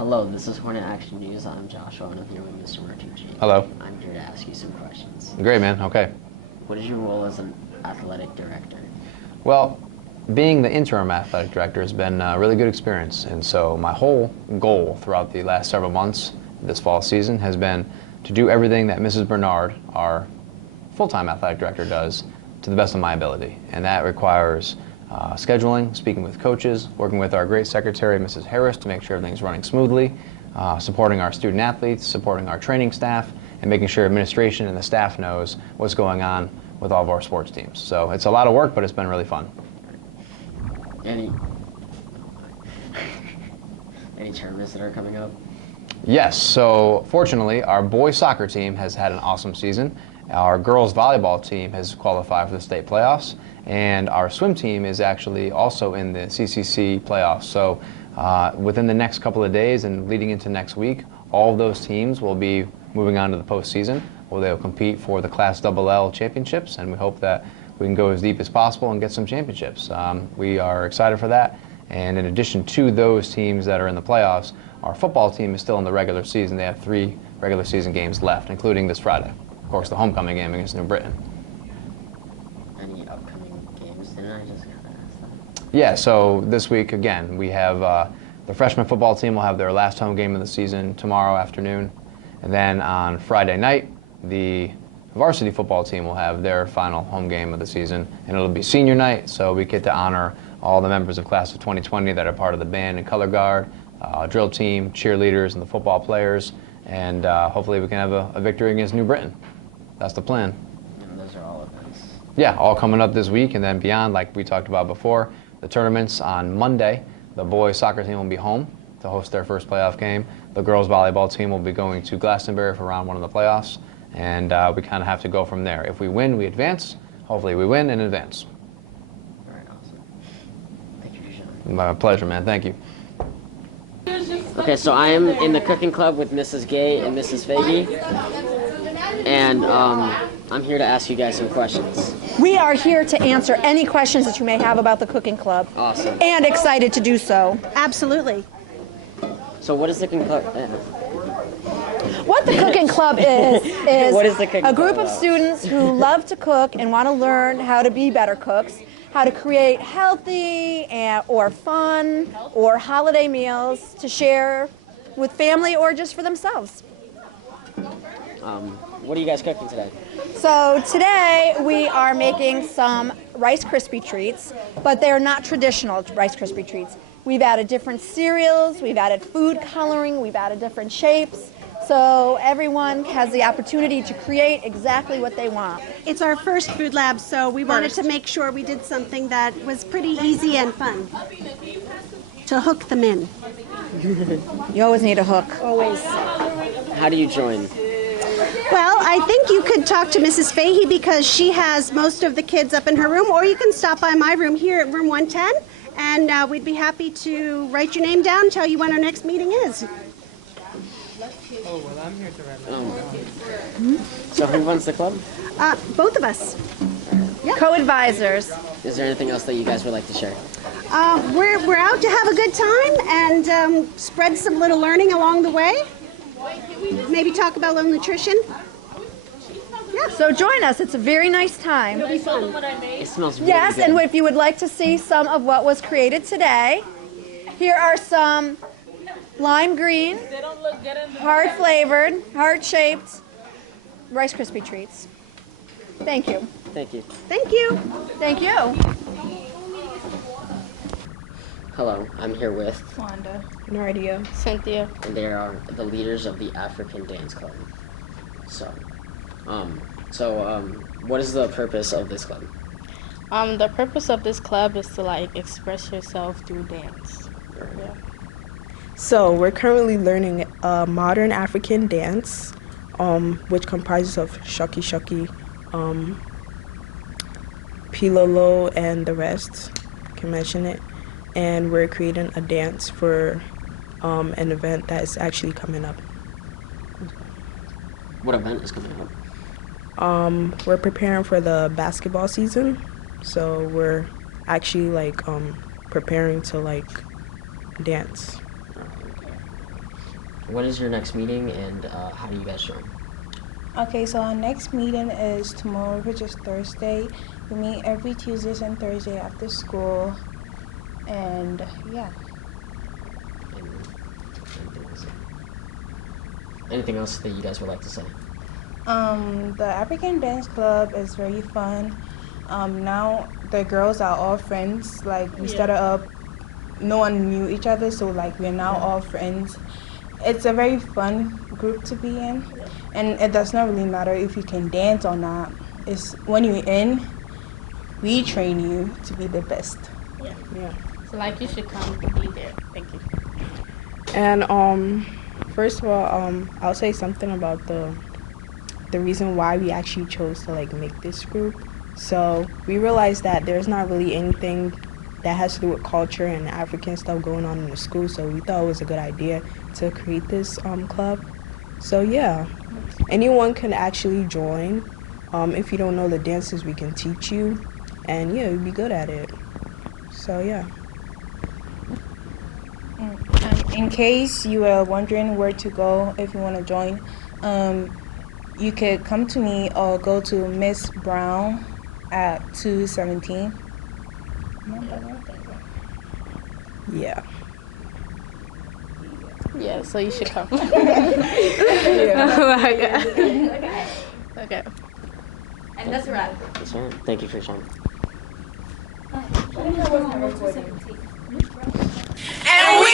Hello, this is Hornet Action News. I'm Joshua, and I'm here with Mr. Martucci. Hello. I'm here to ask you some questions. Great, man. Okay. What is your role as an athletic director? Well, being the interim athletic director has been a really good experience, and so my whole goal throughout the last several months this fall season has been to do everything that Mrs. Bernard, our full-time athletic director, does to the best of my ability, and that requires scheduling, speaking with coaches, working with our great secretary, Mrs. Harris, to make sure everything's running smoothly, supporting our student athletes, supporting our training staff, and making sure administration and the staff knows what's going on with all of our sports teams. So it's a lot of work, but it's been really fun. Any tournaments that are coming up? Yes, so fortunately our boys soccer team has had an awesome season. Our girls volleyball team has qualified for the state playoffs, and our swim team is actually also in the CCC playoffs. So within the next couple of days and leading into next week, all of those teams will be moving on to the postseason, where they'll compete for the Class LL championships, and we hope that we can go as deep as possible and get some championships. We are excited for that, and in addition to those teams that are in the playoffs, our football team is still in the regular season. They have 3 regular season games left, including this Friday. Of course, the homecoming game against New Britain. Any upcoming games? Didn't I just kind of ask that? Yeah, so this week, again, we have the freshman football team will have their last home game of the season tomorrow afternoon. And then on Friday night, the varsity football team will have their final home game of the season. And it'll be senior night, so we get to honor all the members of class of 2020 that are part of the band and color guard, drill team, cheerleaders, and the football players. And hopefully we can have a victory against New Britain. That's the plan. And those are all events? Yeah, all coming up this week, and then beyond, like we talked about before, the tournaments on Monday. The boys soccer team will be home to host their first playoff game. The girls volleyball team will be going to Glastonbury for round 1 of the playoffs, and we kind of have to go from there. If we win, we advance. Hopefully we win and advance. All right, awesome. Thank you for showing. My pleasure, man. Thank you. Okay, so I am in the cooking club with Mrs. Gay and Mrs. Fahey, and I'm here to ask you guys some questions. We are here to answer any questions that you may have about the cooking club. Awesome. And excited to do so. Absolutely. So what is the cooking club? What the cooking club is What is the cooking a group club of about? students who love to cook and want to learn how to be better cooks, how to create healthy or fun or holiday meals to share with family or just for themselves. What are you guys cooking today? So today we are making some Rice Krispie treats, but they're not traditional Rice Krispie treats. We've added different cereals, we've added food coloring, we've added different shapes, so everyone has the opportunity to create exactly what they want. It's our first food lab, so we wanted to make sure we did something that was pretty easy and fun to hook them in. You always need a hook. Always. How do you join? Well, I think you could talk to Mrs. Fahey because she has most of the kids up in her room, or you can stop by my room here at room 110, and we'd be happy to write your name down and tell you when our next meeting is. Oh, well, I'm here to write So who runs the club? Both of us. Co-advisors. Is there anything else that you guys would like to share? We're out to have a good time and spread some little learning along the way. Maybe talk about low nutrition. So join us. It's a very nice time. It smells really Yes, good. and if you would like to see some of what was created today, here are some lime green, hard flavored, heart shaped Rice Krispie treats. Thank you. Thank you. Thank you. Thank you. Hello, I'm here with, Wanda. Nardia. Cynthia. and they are the leaders of the African Dance Club. So, what is the purpose of this club? The purpose of this club is to express yourself through dance. Yeah. So we're currently learning a modern African dance, which comprises of shucky shucky, pilolo, and the rest. I can mention it. And we're creating a dance for an event that is actually coming up. What event is coming up? We're preparing for the basketball season, so we're actually preparing to dance. When is your next meeting, and how do you guys join? Okay, so our next meeting is tomorrow, which is Thursday. We meet every Tuesdays and Thursday after school, and yeah. Anything else that you guys would like to say? The African Dance Club is very fun. Now the girls are all friends. Like we started up, no one knew each other, so like we're now all friends. It's a very fun group to be in, and it does not really matter if you can dance or not. It's when you're in, we train you to be the best. Yeah. So like you should come to be there. Thank you. And first of all, I'll say something about the reason why we actually chose to like make this group. So we realized that there's not really anything that has to do with culture and African stuff going on in the school, so we thought it was a good idea to create this club. So yeah, anyone can actually join. If you don't know the dances, we can teach you, and yeah, you'll be good at it. So yeah. In case you were wondering where to go if you want to join, you could come to me or go to Miss Brown at 217. Yeah. Yeah, so you should come. Yeah. Oh my God. Okay. And that's a wrap. That's all right. Thank you for your time. And we